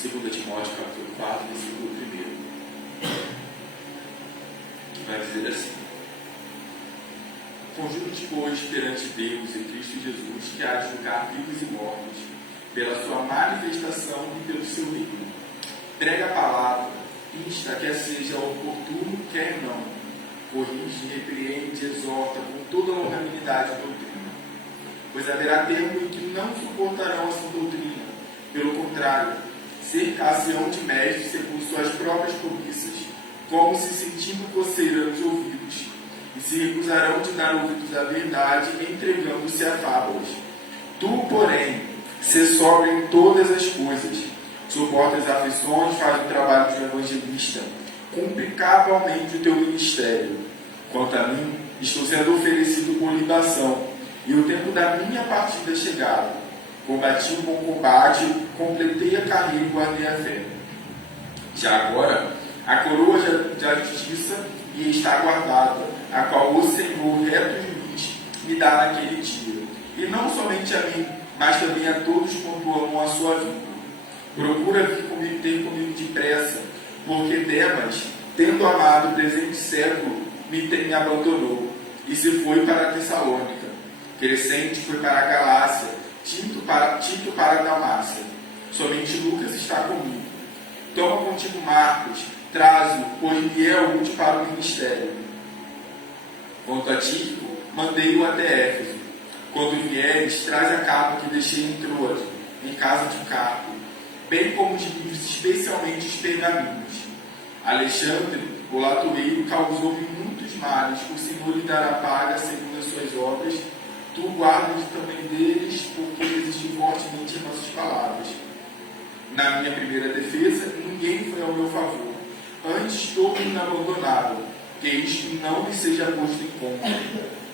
2 Timóteo, capítulo 4, versículo 1. Vai dizer assim: Conjuro-te, pois, perante Deus e Cristo Jesus, que há de julgar vivos e mortos, pela sua manifestação e pelo seu reino. Prega a palavra, insta, quer seja oportuno, quer não. Corrige, repreende, exorta com toda longanimidade e doutrina. Pois haverá tempo em que não suportarão a sua doutrina. Pelo contrário, cercar-se-ão de mestres segundo suas próprias cobiças, como se sentindo coceira nos ouvidos, e se recusarão de dar ouvidos à verdade, entregando-se a fábulas. Tu, porém, sê sóbrio em todas as coisas, suporta as aflições, faz o trabalho de um evangelista, cumpre cabalmente o teu ministério. Quanto a mim, estou sendo oferecido por libação, e o tempo da minha partida é chegado. Combati o bom combate, completei a carreira e guardei a fé. Já agora, a coroa da justiça me está guardada, a qual o Senhor, reto juiz, me dá naquele dia. E não somente a mim, mas também a todos quanto amam a sua vida. Procura vir comigo, ter comigo depressa, porque Demas, tendo amado o presente século, me abandonou, e se foi para a Tessalônica. Crescente foi para a Galácia, Tito para a Dalmácia. Somente Lucas está comigo. Toma contigo Marcos, traze-o, pois me é útil para o ministério. Quanto a Tito, mandei-o até Éfeso. Quando vieres, traz a capa que deixei em Troade, em casa de Carpo, bem como os livros, especialmente os pergaminhos. Alexandre, o latoeiro, causou-me muitos males. O Senhor lhe dará paga segundo as suas obras. Tu guardas também deles, porque resistiu fortemente às nossas palavras. Na minha primeira defesa, ninguém foi ao meu favor. Antes todos me abandonaram, que isto não me seja posto em conta.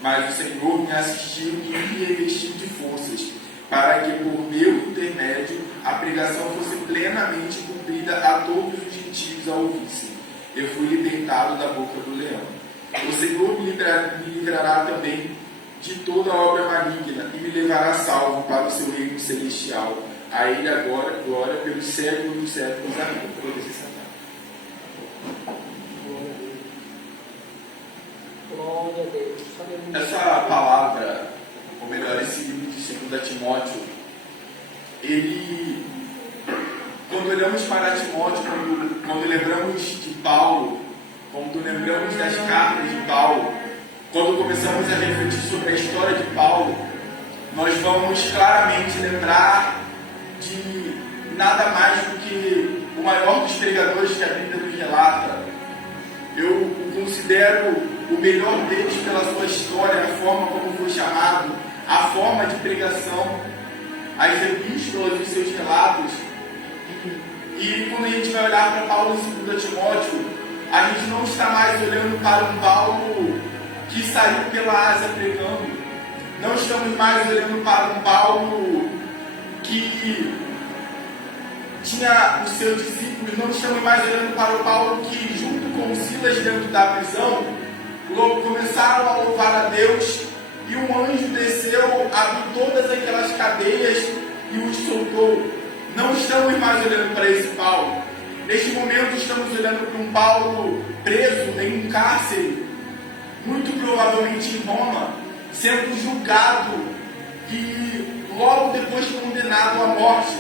Mas o Senhor me assistiu e me revestiu de forças, para que por meu intermédio a pregação fosse plenamente cumprida a todos os gentios a ouvissem. Eu fui libertado da boca do leão. O Senhor me livrará também de toda obra maligna e me levará salvo para o seu reino celestial. A Ele agora glória pelos séculos dos séculos. Amém. Glória a Deus. Essa palavra, ou melhor, esse livro de 2 Timóteo, ele, quando olhamos para Timóteo, quando lembramos de Paulo, quando lembramos das cartas de Paulo, quando começamos a refletir sobre a história de Paulo, nós vamos claramente lembrar de nada mais do que o maior dos pregadores que a Bíblia nos relata. Eu o considero o melhor deles pela sua história, a forma como foi chamado, a forma de pregação, as epístolas, os seus relatos. E quando a gente vai olhar para Paulo em 2 Timóteo, a gente não está mais olhando para um Paulo que saiu pela Ásia pregando. Não estamos mais olhando para um Paulo que tinha os seus discípulos. Não estamos mais olhando para o Paulo que, junto com Silas dentro da prisão, começaram a louvar a Deus, e um anjo desceu, abriu todas aquelas cadeias e os soltou. Não estamos mais olhando para esse Paulo. Neste momento estamos olhando para um Paulo preso em um cárcere, muito provavelmente em Roma, sendo julgado e logo depois condenado à morte,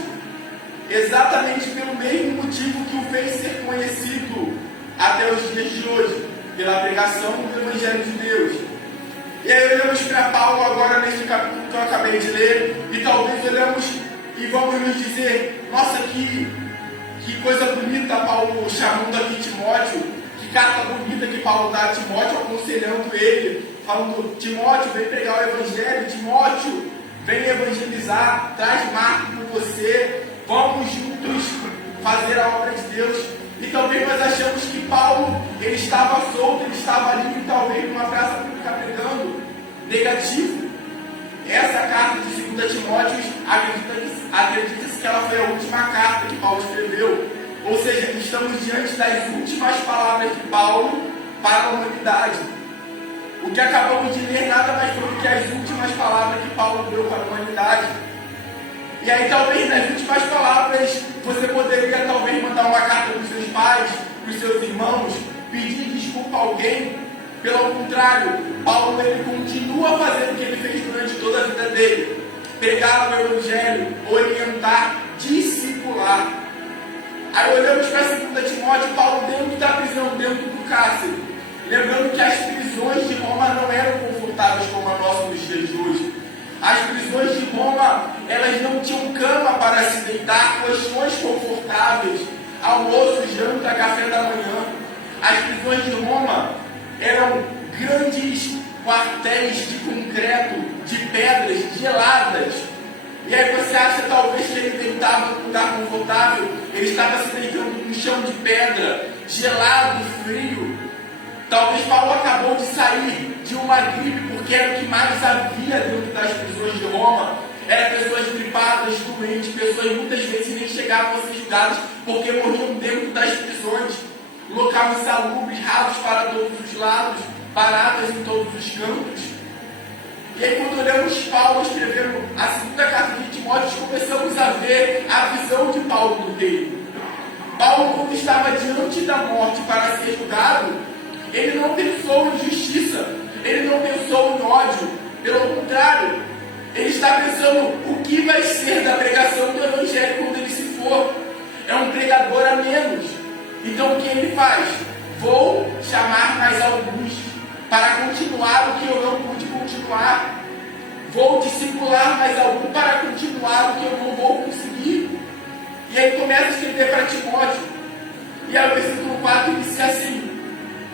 exatamente pelo mesmo motivo que o fez ser conhecido até os dias de hoje, pela pregação do Evangelho de Deus. E aí olhamos para Paulo agora neste capítulo que eu acabei de ler, e talvez olhamos e vamos nos dizer: nossa, que coisa bonita Paulo chamando aqui Timóteo, que carta bonita que Paulo dá a Timóteo, aconselhando ele, falando: Timóteo, vem pregar o Evangelho, Timóteo, vem evangelizar, traz Marcos com você, vamos juntos fazer a obra de Deus. E talvez nós achamos que Paulo, ele estava solto, ele estava livre, talvez numa praça pública pregando. Negativo. Essa carta de 2 Timóteo, acredita-se que ela foi a última carta que Paulo escreveu. Ou seja, estamos diante das últimas palavras de Paulo para a humanidade. O que acabamos de ler nada mais foi do que as últimas palavras que Paulo deu para a humanidade. E aí talvez nas últimas palavras você poderia talvez mandar uma carta para os seus pais, para os seus irmãos, pedir desculpa a alguém. Pelo contrário, Paulo ele continua fazendo o que ele fez durante toda a vida dele: pregar o Evangelho, orientar, discipular. Aí olhamos para 2 Timóteo, Paulo dentro da prisão, dentro do cárcere. Lembrando que as prisões de Roma não eram confortáveis como a nossa nos dias de hoje. As prisões de Roma, elas não tinham cama para se deitar, colchões confortáveis, almoço, janta, café da manhã. As prisões de Roma eram grandes quartéis de concreto, de pedras geladas. E aí você acha talvez que ele deitava num lugar confortável, ele estava se deitando num chão de pedra, gelado, frio. Talvez Paulo acabou de sair de uma gripe, porque era o que mais havia dentro das prisões de Roma. Eram pessoas gripadas, doentes, pessoas muitas vezes nem chegavam a ser julgadas porque morriam dentro das prisões. Locais insalubres, ratos para todos os lados, baratas em todos os cantos. E aí quando olhamos Paulo escrevendo a segunda carta de Timóteo, começamos a ver a visão de Paulo do reino. Paulo, quando estava diante da morte para ser julgado, ele não pensou em justiça, ele não pensou em ódio. Pelo contrário, ele está pensando o que vai ser da pregação do Evangelho quando ele se for. É um pregador a menos. Então o que ele faz? Vou chamar mais alguns para continuar o que eu não pude continuar. Vou discipular mais algum para continuar o que eu não vou conseguir. E aí começa a escrever para Timóteo. E aí o versículo 4 diz assim: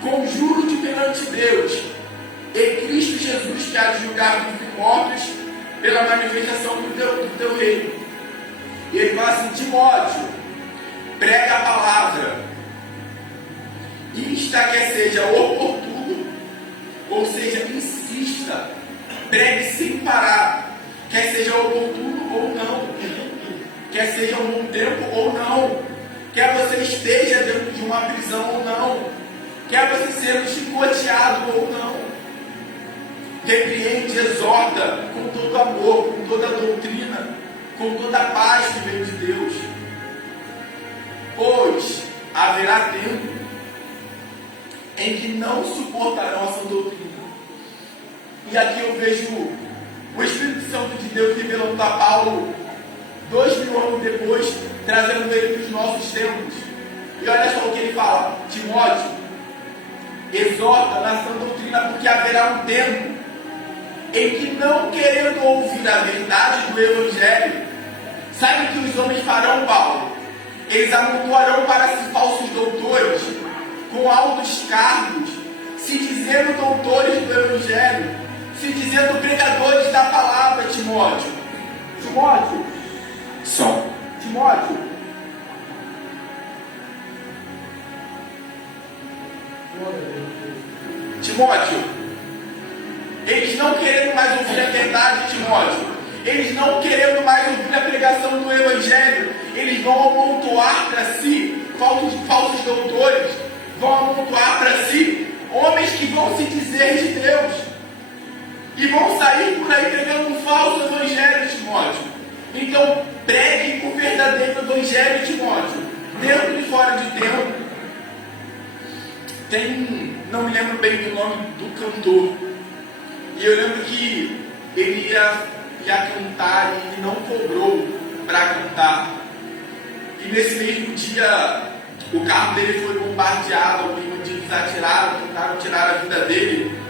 conjuro-te perante Deus e Cristo Jesus, que há de julgar vivos e mortos pela manifestação do teu reino. E ele fala assim: Timóteo, prega a palavra, insta que seja oportuno, ou seja, insista, pregue sem parar, quer seja oportuno ou não, quer seja um bom tempo ou não, quer você esteja dentro de uma prisão ou não, quer você seja chicoteado ou não. Repreende, exorta com todo amor, com toda a doutrina, com toda a paz que vem de Deus. Pois haverá tempo em que não suportarão a sua doutrina. E aqui eu vejo o Espírito Santo de Deus revelando a Paulo 2000 anos depois, trazendo ele para os nossos tempos. E olha só o que ele fala: Timóteo, exorta na sã doutrina, porque haverá um tempo em que, não querendo ouvir a verdade do Evangelho, sabe o que os homens farão, Paulo? Eles amontoarão para si falsos doutores, com altos cargos, se dizendo doutores do Evangelho, se dizendo pregadores da palavra. Timóteo, som. Timóteo, eles não querendo mais ouvir a verdade, Timóteo, eles não querendo mais ouvir a pregação do Evangelho, eles vão amontoar para si falsos doutores, vão amontoar para si homens que vão se dizer de Deus e vão sair por aí pregando um falso Evangelho, Timóteo. Então pregue o verdadeiro Evangelho, Timóteo, dentro e fora de tempo. Não me lembro bem do nome do cantor, e eu lembro que ele ia cantar e ele não cobrou para cantar. E nesse mesmo dia o carro dele foi bombardeado, alguns bandidos atiraram, tentaram tirar a vida dele.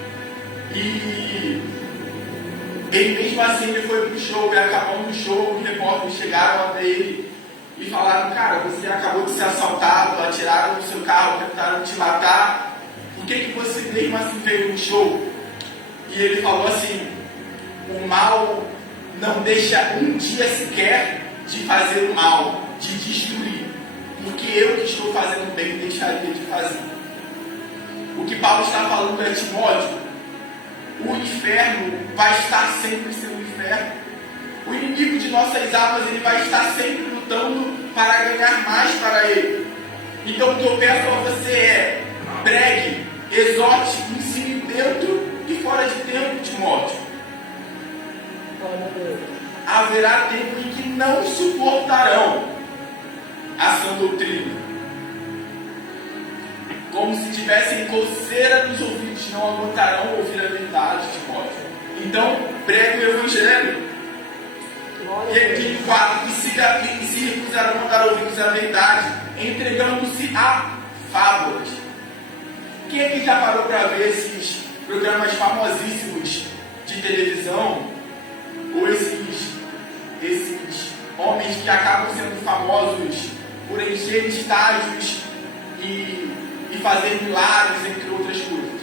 E ele mesmo assim ele foi pro show, e acabando o show, os repórteres chegaram até ele e falaram: cara, você acabou de ser assaltado, atiraram no seu carro, tentaram te matar, por que você mesmo assim veio no show? E ele falou assim: o mal não deixa um dia sequer de fazer o mal, de destruir, porque eu que estou fazendo bem deixaria de fazer. O que Paulo está falando é: Timóteo, o inferno vai estar sempre sendo um inferno. O inimigo de nossas almas, ele vai estar sempre lutando para ganhar mais para ele. Então o que eu peço a você é: pregue, exorte, ensine dentro e fora de tempo, Timóteo. haverá tempo em que não suportarão a sã doutrina. Como se tivessem coceira nos ouvidos, não aguentarão ouvir a verdade, Timóteo. Então, pregue o Evangelho. E aqui 4, e se recusarão a dar ouvidos à verdade, entregando-se a fábulas. Quem é que já parou para ver esses programas famosíssimos de televisão? Ou esses homens que acabam sendo famosos por encher estádios e fazer milagres, entre outras coisas.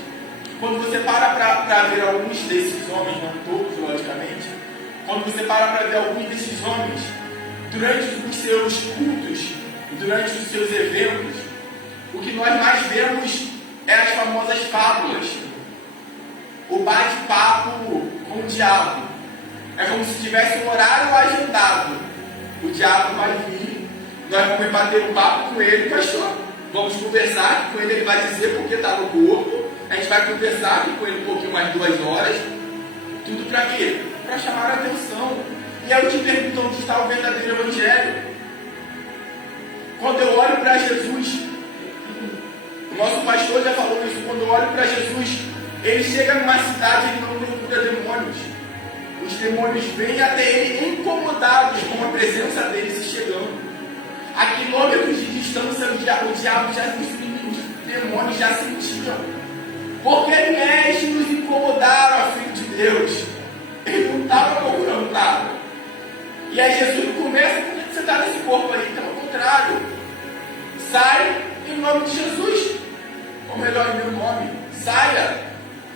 Quando você para ver alguns desses homens, não todos, logicamente, quando você para ver alguns desses homens, durante os seus cultos, durante os seus eventos, o que nós mais vemos é as famosas fábulas, o bate-papo com o diabo. É como se tivesse um horário agendado. O diabo vai vir, nós vamos bater um papo com ele, pastor. Vamos conversar com ele, ele vai dizer porque está no corpo. A gente vai conversar com ele um pouquinho mais 2 horas. Tudo para quê? Para chamar a atenção. E aí eu te pergunto onde está o verdadeiro Evangelho. Quando eu olho para Jesus, o nosso pastor já falou isso, quando eu olho para Jesus, ele chega numa cidade e ele não procura demônios. Os demônios vêm até ele incomodados com a presença dele se chegando. A quilômetros de distância, o diabo já, os demônios já sentiam. Porque mestre nos incomodaram a filho de Deus. Ele não estava procurando nada. E aí Jesus começa, por que você está nesse corpo aí? Pelo contrário. Sai em nome de Jesus. Ou melhor, em meu nome. Saia.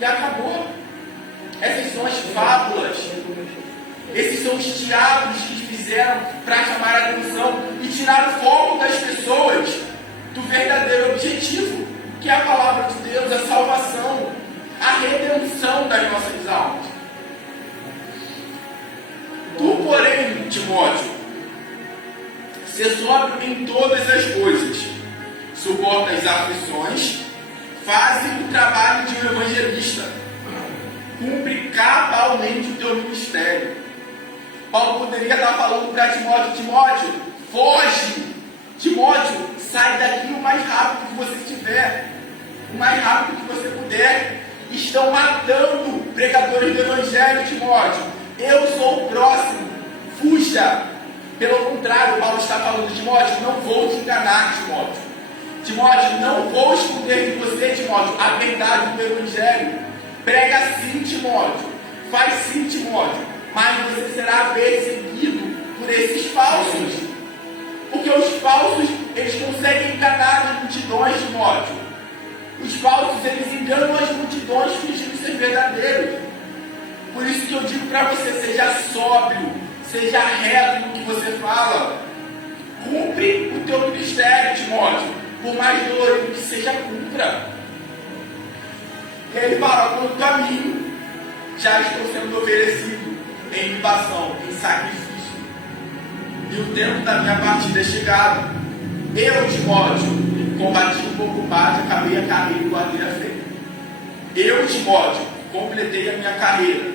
E acabou. Essas são as fábulas. Esses são os teatros que fizeram para chamar a atenção e tirar o foco das pessoas do verdadeiro objetivo, que é a palavra de Deus, a salvação, a redenção das nossas almas. Tu, porém, Timóteo, se sóbrio em todas as coisas, suporta as aflições, faze o trabalho de um evangelista, cumpre cabalmente o teu ministério. Paulo poderia estar falando para Timóteo: Timóteo, foge! Timóteo, sai daqui o mais rápido que você estiver, o mais rápido que você puder. Estão matando pregadores do Evangelho, Timóteo. Eu sou o próximo, fuja! Pelo contrário, Paulo está falando: Timóteo, não vou te enganar, Timóteo. Timóteo, não vou esconder de você, Timóteo, a verdade do Evangelho. Prega sim, Timóteo. Faz sim, Timóteo. Mas você será perseguido por esses falsos. Porque os falsos, eles conseguem enganar as multidões, Timóteo. Os falsos, eles enganam as multidões fingindo ser verdadeiros. Por isso que eu digo para você: seja sóbrio, seja reto no que você fala. Cumpre o teu ministério, Timóteo. Por mais dolorido que seja, cumpra. E ele fala: quanto a mim, já estou sendo oferecido em libação, em sacrifício, e o tempo da minha partida é chegado. Eu, Timóteo, combati um bom combate, acabei a carreira e guardei a fé. Eu, Timóteo, completei a minha carreira.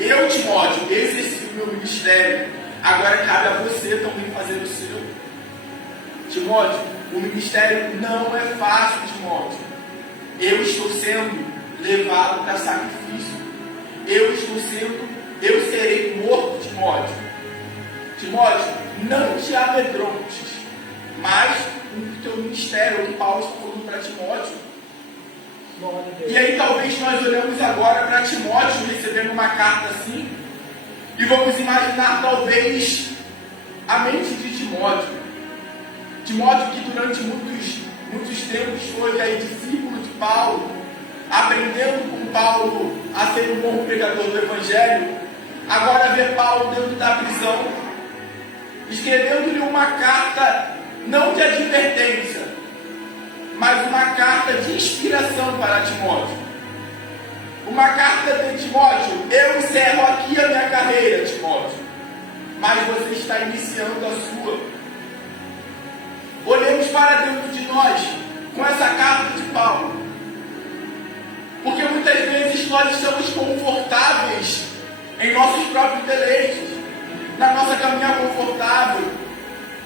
Eu, Timóteo, exerci o meu ministério. Agora cabe a você também fazer o seu. Timóteo, o ministério não é fácil, Timóteo. Eu estou sendo levado para sacrifício. Eu serei morto, Timóteo. Timóteo, não te amedrontes, mas o teu ministério, o que Paulo está falando para Timóteo. E aí talvez nós olhamos agora para Timóteo recebendo uma carta assim, e vamos imaginar talvez a mente de Timóteo. Timóteo que durante muitos tempos foi aí discípulo de Paulo, aprendendo com Paulo a ser um bom pregador do Evangelho. Agora vê Paulo dentro da prisão, escrevendo-lhe uma carta não de advertência, mas uma carta de inspiração para Timóteo. Uma carta de Timóteo: eu encerro aqui a minha carreira, Timóteo, mas você está iniciando a sua. Olhemos para dentro de nós com essa carta de Paulo, porque muitas vezes nós estamos confortáveis em nossos próprios deleites. na nossa caminha confortável,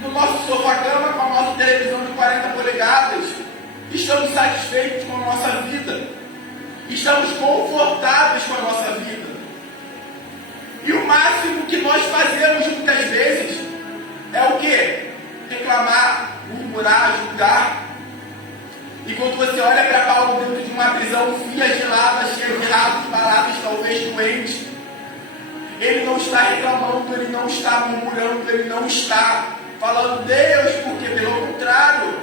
no nosso sofá-cama com a nossa televisão de 40 polegadas, estamos satisfeitos com a nossa vida, estamos confortáveis com a nossa vida. E o máximo que nós fazemos muitas vezes é o quê? Reclamar, murmurar, julgar. E quando você olha para Paulo dentro de uma prisão fria, gelada, cheia de ratos, baratas, talvez doentes, ele não está reclamando, ele não está murmurando, ele não está falando Deus, porque pelo contrário,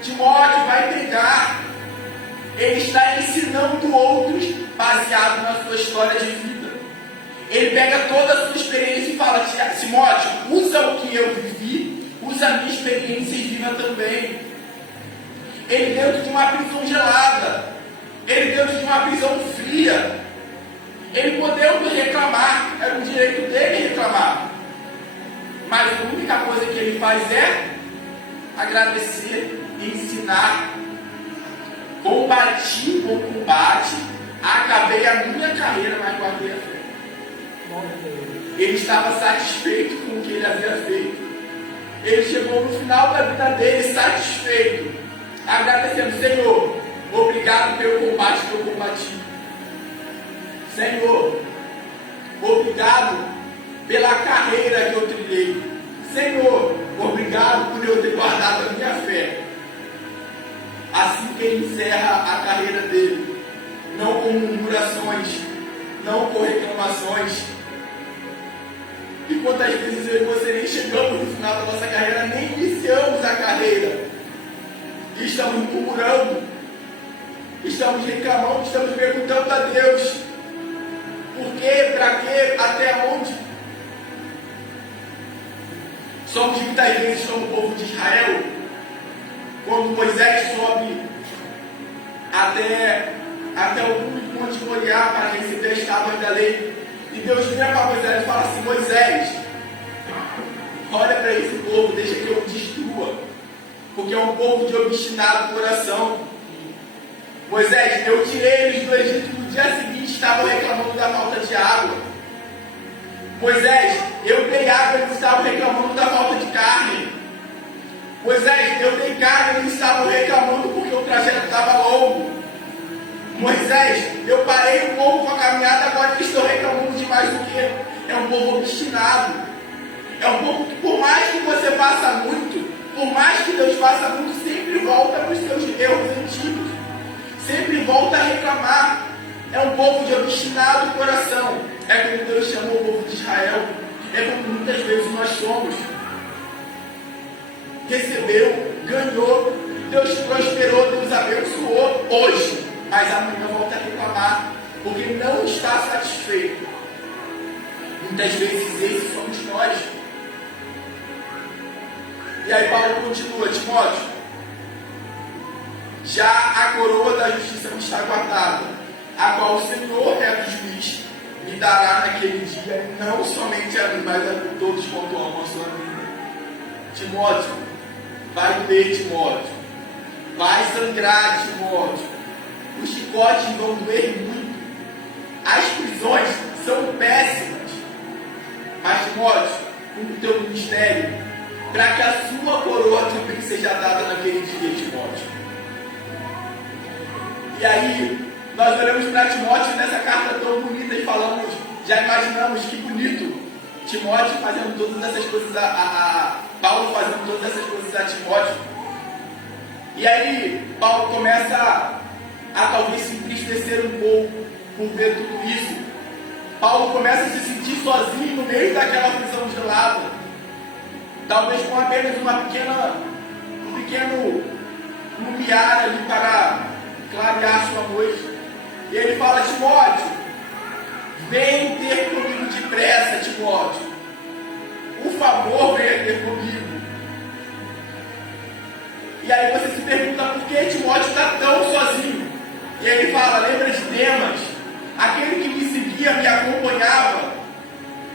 Timóteo vai pegar, ele está ensinando outros baseado na sua história de vida. Ele pega toda a sua experiência e fala: Timóteo, usa o que eu vivi, usa a minha experiência e viva também. Ele dentro de uma prisão gelada, ele dentro de uma prisão fria, ele podendo reclamar, era o direito dele reclamar. Mas a única coisa que ele faz é agradecer, ensinar. Combati o bom combate, acabei a minha carreira, mas guardei a fé. Ele estava satisfeito com o que ele havia feito. Ele chegou no final da vida dele satisfeito, agradecendo: Senhor, obrigado pelo combate que eu combati. Senhor, obrigado pela carreira que eu trilhei. Senhor, obrigado por eu ter guardado a minha fé. Assim que ele encerra a carreira dele, não com murmurações, não com reclamações. E quantas vezes eu e você nem chegamos no final da nossa carreira, nem iniciamos a carreira, e estamos murmurando, estamos reclamando, estamos perguntando a Deus: por quê, para quê, até onde? Somos muitas vezes como o povo de Israel, quando Moisés sobe até o monte Moriá para receber as tábuas da lei, e Deus vira para Moisés e fala assim: Moisés, olha para esse povo, deixa que eu o destrua, porque é um povo de obstinado coração. Moisés, eu tirei eles do Egito, no dia seguinte estavam reclamando da falta de água. Moisés, eu dei água, eles estavam reclamando da falta de carne. Moisés, eu dei carne, eles estavam reclamando porque o trajeto estava longo. Moisés, eu parei um pouco com a caminhada, agora eles estão reclamando demais do que? É um povo obstinado. É um povo que, por mais que você faça muito, por mais que Deus faça muito, sempre volta para os seus erros antigos. Sempre volta a reclamar. É um povo de obstinado coração. É como Deus chamou o povo de Israel. É como muitas vezes nós somos. Recebeu, ganhou, Deus prosperou, Deus abençoou hoje, mas amanhã volta a reclamar, porque não está satisfeito. Muitas vezes esses somos nós. E aí Paulo continua: Timóteo, já a coroa da justiça me está guardada, a qual o Senhor é o juiz, me dará naquele dia, não somente a mim, mas a todos quanto amam a sua vida. Timóteo, vai doer, Timóteo, vai sangrar, Timóteo, os chicotes vão doer muito, as prisões são péssimas, mas Timóteo, cumpre o teu ministério, para que a sua coroa também seja dada naquele dia, Timóteo. E aí, nós olhamos para Timóteo nessa carta tão bonita e falamos, já imaginamos que bonito, Timóteo fazendo todas essas coisas, Paulo fazendo todas essas coisas a Timóteo. E aí, Paulo começa a talvez se entristecer um pouco por ver tudo isso. Paulo começa a se sentir sozinho no meio daquela prisão gelada, talvez com apenas um pequeno lumiar ali para clarear sua noite. E ele fala: Timóteo, vem ter comigo depressa, Timóteo. Por favor, venha ter comigo. E aí você se pergunta por que Timóteo está tão sozinho. E aí ele fala: lembra de Demas, aquele que me seguia, me acompanhava,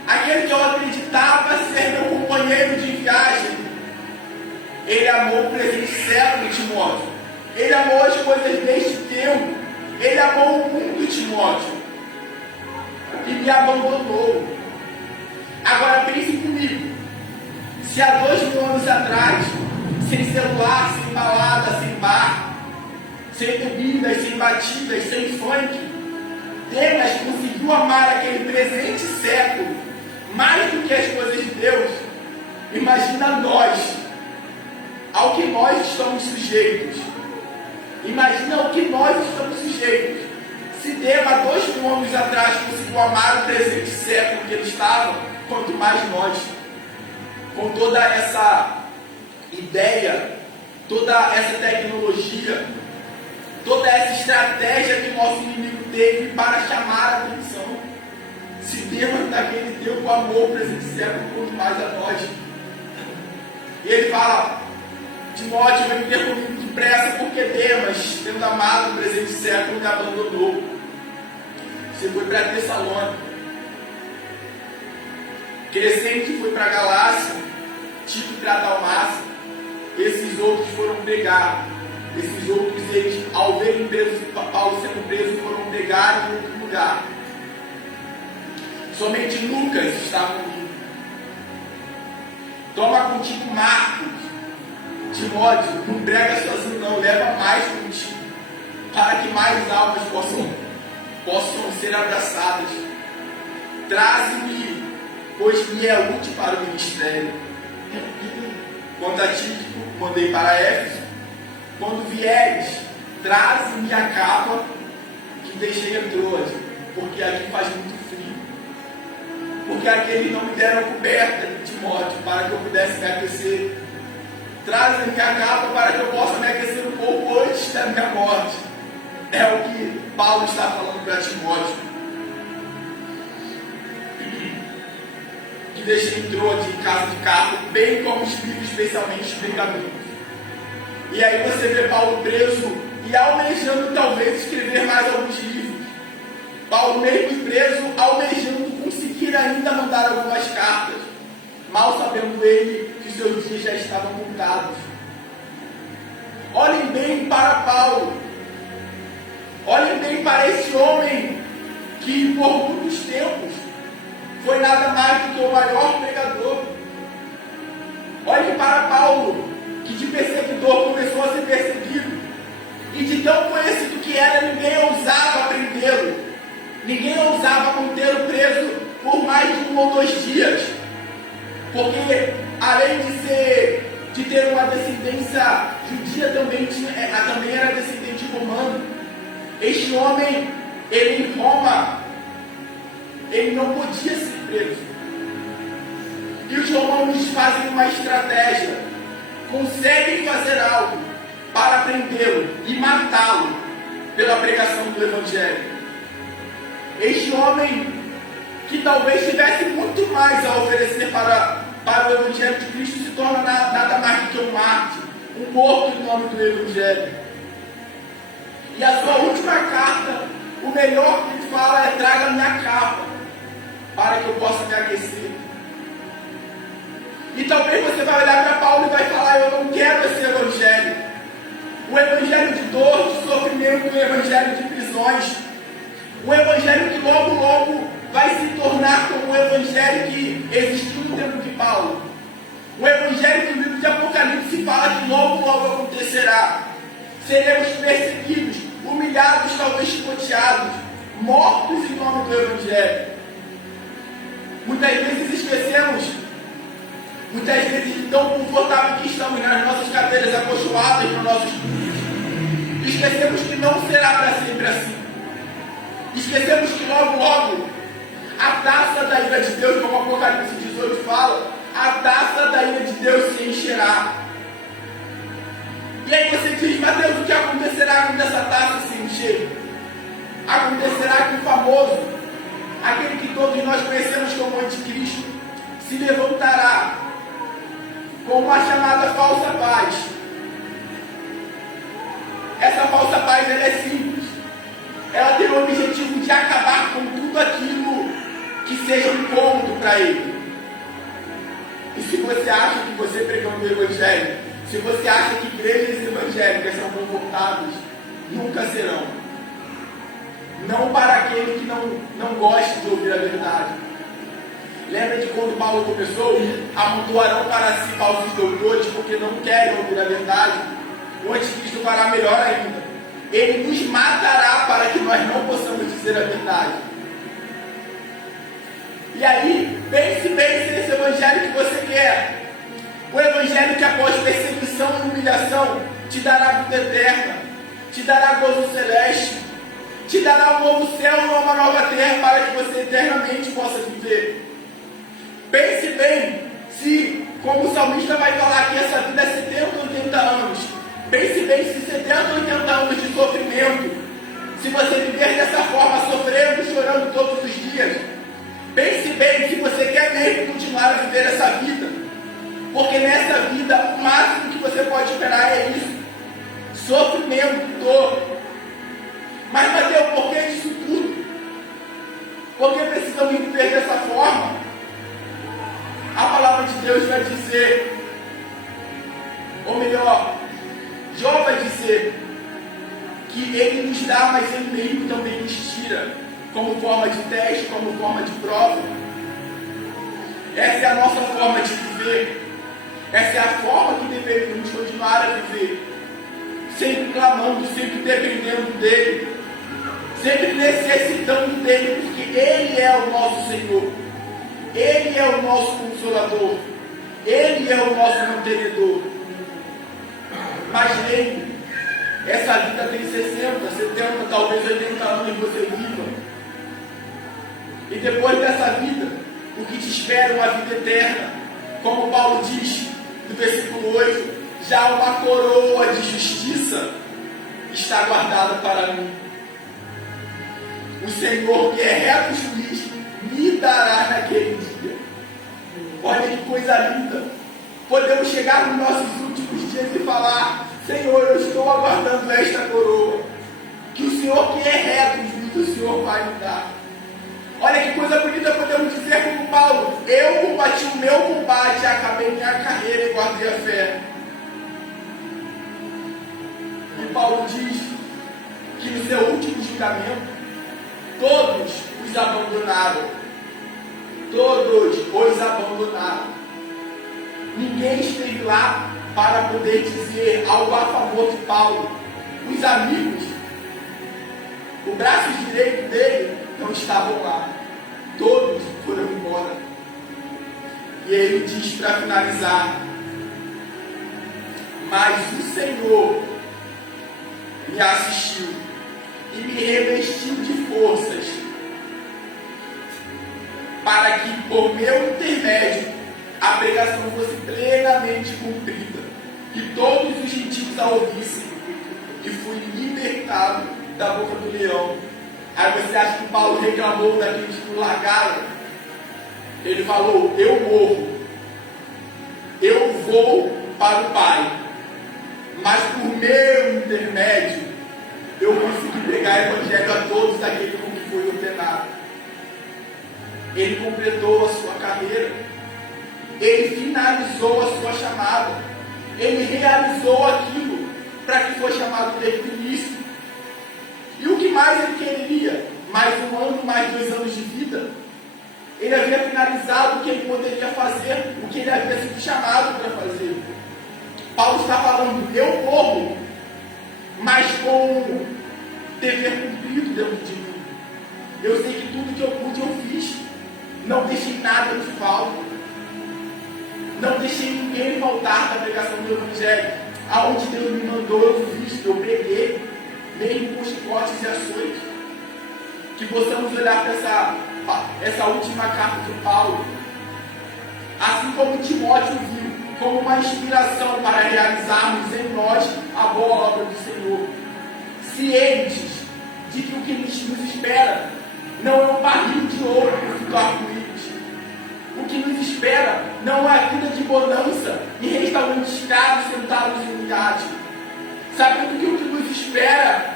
aquele que eu acreditava ser meu companheiro de viagem. Ele amou o presente século, Timóteo. Ele amou as coisas deste tempo. Ele amou o mundo, Timóteo, e me abandonou. Agora pense comigo, se há 2000 anos atrás, sem celular, sem balada, sem bar, sem bebidas, sem batidas, sem funk, Demas conseguiu amar aquele presente século mais do que as coisas de Deus. Imagina nós, ao que nós estamos sujeitos. Imagina ao que nós estamos sujeitos. Se Demas, 2000 anos atrás, conseguiu amar o presente século que ele estava, quanto mais nós. Com toda essa ideia, toda essa tecnologia, toda essa estratégia que o nosso inimigo teve para chamar a atenção. Se Demas naquele tempo amou o presente século, quanto mais a nós. E ele fala: Timóteo, vem ter comigo depressa, porque Demas, tendo amado o presente século, me abandonou. Você foi para Tessalônica. Crescente foi para Galácia, Tito para Dalmácia. Esses outros foram pregar. Esses outros, eles, ao verem Paulo sendo preso, foram pregar em outro lugar. Somente Lucas estava comigo. Toma contigo Marcos, Timóteo, não prega sozinho não, leva mais contigo, para que mais almas possam ser abraçadas. Traze-me, pois me é útil para o ministério. Quanto a ti, mandei para Éfeso. Quando vieres, traze-me a capa que deixei em Troas, porque aqui faz muito frio. Porque aqueles não me deram coberta, Timóteo, para que eu pudesse me aquecer. Traze-me a capa para que eu possa me aquecer um pouco antes da minha morte. É o que Paulo está falando para Timóteo. Que deixei em Troas, em casa de carro, bem como escrito, especialmente os pergaminhos. E aí você vê Paulo preso e almejando talvez escrever mais alguns livros. Paulo mesmo preso, almejando conseguir ainda mandar algumas cartas, mal sabendo ele que seus dias já estavam contados. Olhem bem para Paulo. Olhem bem para esse homem que por muitos tempos foi nada mais do que o maior pregador. Olhem para Paulo, que de perseguidor começou a ser perseguido, e de tão conhecido que era, ninguém ousava prendê-lo, ninguém ousava mantê-lo preso por mais de 1 ou 2 dias, porque além de ter uma descendência judia, também era descendente romano. Este homem, ele em Roma, ele não podia ser preso, e os romanos fazem uma estratégia, conseguem fazer algo para prendê-lo e matá-lo pela pregação do Evangelho. Este homem, que talvez tivesse muito mais a oferecer para o Evangelho de Cristo, se torna nada mais do que um mártir, um morto em nome do Evangelho. E a sua última carta, o melhor que ele fala é: traga minha capa, para que eu possa me aquecer. E talvez você vai olhar para Paulo e vai falar: eu não quero esse evangelho. O evangelho de dor, de sofrimento, o evangelho de prisões. O evangelho que logo vai se tornar como o evangelho que existiu no tempo de Paulo. O evangelho que o livro de Apocalipse fala que logo acontecerá. Seremos perseguidos, humilhados, talvez chicoteados, mortos em nome do evangelho. Muitas vezes esquecemos, muitas vezes tão confortável que estamos nas nossas cadeiras acolchoadas nos nossos estudos, esquecemos que não será para sempre assim. Esquecemos que logo a taça da ira de Deus, como Apocalipse 18 fala, a taça da ira de Deus se encherá. E aí você diz: Mateus, o que acontecerá quando essa taça se encher? Acontecerá que o famoso, aquele que todos nós conhecemos como anticristo, se levantará com uma chamada falsa paz. Essa falsa paz, ela é simples. Ela tem o objetivo de acabar com tudo aquilo que seja um incômodo para ele. E se você acha que você pregando o Evangelho, se você acha que igrejas evangélicas são confortáveis, nunca serão. Não para aquele que não gosta de ouvir a verdade. Lembra de quando Paulo começou? Amontoarão para si falsos doutores, porque não querem ouvir a verdade. O anticristo fará melhor ainda. Ele nos matará para que nós não possamos dizer a verdade. E aí, pense bem se esse evangelho que você quer. O evangelho que após perseguição e humilhação te dará vida eterna, te dará gozo celeste, te dará um novo céu e uma nova terra para que você eternamente possa viver. Pense bem se, como o salmista vai falar que essa vida é 70, 80 anos. Pense bem se 70, 80 anos de sofrimento, se você viver dessa forma, sofrendo, chorando todos os dias. Pense bem se você quer mesmo continuar a viver essa vida, porque nessa vida o máximo que você pode esperar é isso: sofrimento, dor. Mas Mateus, por que disso tudo? Por que precisamos viver dessa forma? A palavra de Deus vai dizer, ou melhor, Jó vai dizer que Ele nos dá, mas Ele mesmo também nos tira, como forma de teste, como forma de prova. Essa é a nossa forma de viver. Essa é a forma que devemos continuar a viver, sempre clamando, sempre dependendo dEle, sempre necessitando dEle, porque Ele é o nosso Senhor, Ele é o nosso Consolador, Ele é o nosso mantenedor. Mas lembre, essa vida tem 60, 70, talvez 80 anos você viva, e depois dessa vida, o que te espera é uma vida eterna, como Paulo diz no versículo 8: já uma coroa de justiça está guardada para mim. O Senhor, que é reto juiz, me dará naquele dia. Olha que coisa linda. Podemos chegar nos nossos últimos dias e falar: Senhor, eu estou aguardando esta coroa, que o Senhor, que é reto juiz, o Senhor vai me dar. Olha que coisa bonita, podemos dizer como Paulo: eu combati o meu combate, acabei minha carreira e guardei a fé. E Paulo diz que no seu último julgamento, todos os abandonaram. Todos os abandonaram. Ninguém esteve lá para poder dizer algo a favor de Paulo. Os amigos, o braço direito dele, não estavam lá. Todos foram embora. E ele diz para finalizar: mas o Senhor me assistiu e me revestiu de forças, para que por meu intermédio a pregação fosse plenamente cumprida, e todos os gentios a ouvissem, e fui libertado da boca do leão. Aí você acha que Paulo reclamou daqueles que o largaram? Ele falou: eu morro, eu vou para o Pai, mas por meu intermédio eu consegui pregar o evangelho a todos aqueles com que foi ordenado. Ele completou a sua carreira, ele finalizou a sua chamada, ele realizou aquilo para que foi chamado desde o início. E o que mais ele queria? Mais um ano, mais 2 anos de vida. Ele havia finalizado o que ele poderia fazer, o que ele havia sido chamado para fazer. Paulo está falando: eu morro, mas com dever cumprido dentro de mim. Eu sei que tudo que eu pude eu fiz. Não deixei nada de falta. Não deixei ninguém faltar da pregação do Evangelho. Aonde Deus me mandou, eu fiz, eu preguei, mesmo com chicotes e açoites. Que possamos olhar para essa última carta de Paulo, assim como Timóteo viu, como uma inspiração para realizarmos em nós a boa obra do Senhor, cientes de que o que nos espera não é um barril de ouro do arco-íris. O que nos espera não é a vida de bonança em restaurantes caros sentados em um iate. Sabendo que o que nos espera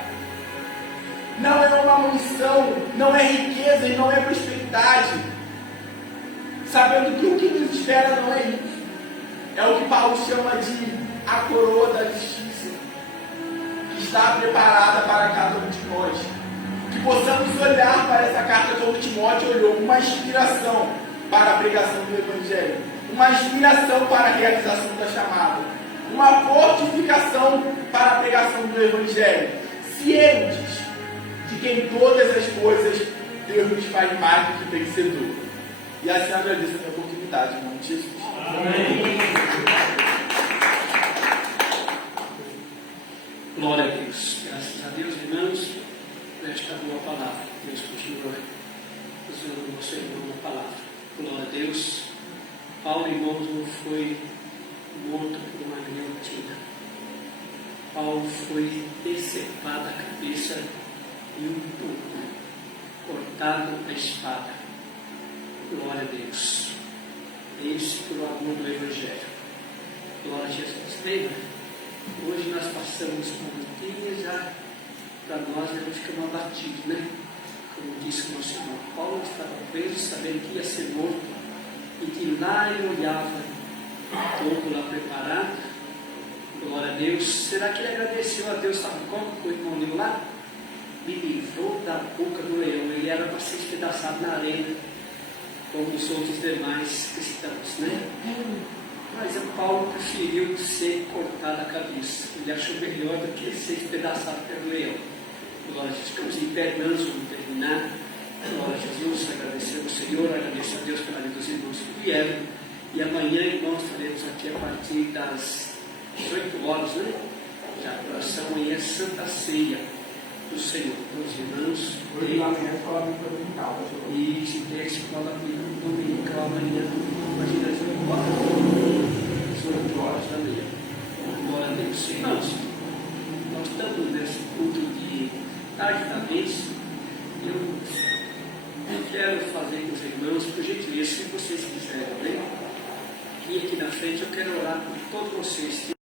não é uma mansão, não é riqueza e não é prosperidade. Sabendo que o que nos espera não é isso. É o que Paulo chama de a coroa da justiça, que está preparada para cada um de nós. Que possamos olhar para essa carta como Timóteo olhou, uma inspiração para a pregação do Evangelho, uma inspiração para a realização da chamada, uma fortificação para a pregação do Evangelho, cientes de que em todas as coisas Deus nos faz mais do que vencedor. E assim eu agradeço a minha oportunidade, em nome de Jesus. Amém. Glória a Deus. Graças a Deus, irmãos, por esta boa palavra. Deus continua usando você, irmão, na palavra. Glória a Deus. Paulo, irmãos, não foi morto por uma guilhotina. Paulo foi decepada a cabeça e um pouco cortado a espada. Glória a Deus. Isso pelo amor do Evangelho. Glória a Jesus. Lembra? Hoje nós passamos por dias já, para nós ficamos abatidos, né? Como disse o nosso irmão, Paulo estava preso, sabendo que ia ser morto, e que lá ele olhava, todo lá preparado. Glória a Deus. Será que ele agradeceu a Deus? Sabe como? O irmão leu lá? Me livrou da boca do leão. Ele era para ser espedaçado na arena, como os outros demais cristãos, né? Mas o Paulo preferiu ser cortado a cabeça. Ele achou melhor do que ser espedaçado pelo leão. Glória a Jesus. Ficamos em pé, irmãos, vamos terminar. Glória a Jesus, agradecer ao Senhor, agradecer a Deus pela vida dos irmãos que vieram. E amanhã, irmãos, estaremos aqui a partir das 18 horas, né? Já a oração amanhã é Santa Ceia do Senhor. Então, os irmãos. Hoje lá amanhã é escola dominical. E se tem a escola dominical amanhã, imagina as 8 horas. 18 horas da manhã. Glória a Deus. Irmãos, nós estamos nesse culto de tarde da vez. Eu quero fazer com os irmãos, por gentileza, se vocês quiserem, né? E aqui na frente eu quero orar por todos vocês.